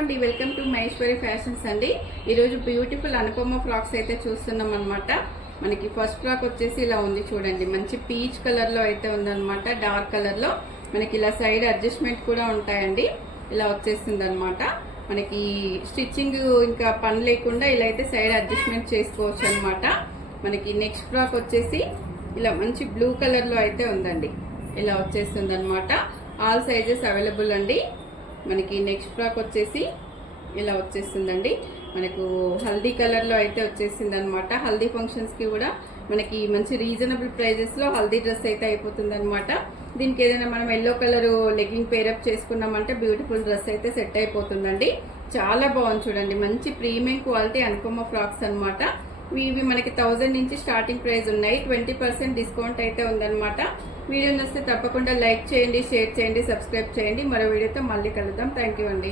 అండి welcome to Maheshwari fashions అండి. ఈరోజు బ్యూటిఫుల్ అనుపమ ఫ్రాక్స్ అయితే చూస్తున్నాం అనమాట. మనకి ఫస్ట్ ఫ్రాక్ వచ్చేసి ఇలా ఉంది చూడండి, మంచి పీచ్ కలర్ లో అయితే ఉందన్నమాట. డార్క్ కలర్ లో మనకి ఇలా సైడ్ అడ్జస్ట్మెంట్ కూడా ఉంటాయండి. ఇలా వచ్చేస్తుంది అనమాట. మనకి స్టిచ్చింగ్ ఇంకా పని లేకుండా ఇలా అయితే సైడ్ అడ్జస్ట్మెంట్ చేసుకోవచ్చు అనమాట. మనకి నెక్స్ట్ ఫ్రాక్ వచ్చేసి ఇలా మంచి బ్లూ కలర్ లో అయితే ఉందండి. ఇలా వచ్చేస్తుంది అనమాట. ఆల్ సైజెస్ అవైలబుల్ అండి. మనకి నెక్స్ట్ ఫ్రాక్ వచ్చేసి ఇలా వచ్చేస్తుందండి. మనకు హల్దీ కలర్లో అయితే వచ్చేసింది అనమాట. హల్దీ ఫంక్షన్స్కి కూడా మనకి మంచి రీజనబుల్ ప్రైజెస్లో హల్దీ డ్రెస్ అయితే అయిపోతుంది అనమాట. దీనికి ఏదైనా మనం ఎల్లో కలర్ లెగ్గింగ్ పేరప్ చేసుకున్నామంటే బ్యూటిఫుల్ డ్రెస్ అయితే సెట్ అయిపోతుందండి. చాలా బాగుంది చూడండి, మంచి ప్రీమియం క్వాలిటీ అనుపమ ఫ్రాక్స్ అనమాట. ఇవి మనకి 1000 నుంచి స్టార్టింగ్ ప్రైస్ ఉన్నాయి. 20% డిస్కౌంట్ అయితే ఉందన్నమాట. వీడియో నచ్చితే తప్పకుండా లైక్ చేయండి, షేర్ చేయండి, సబ్స్క్రైబ్ చేయండి. మరో వీడియోతో మళ్ళీ కలుద్దాం. థ్యాంక్ యూ అండి.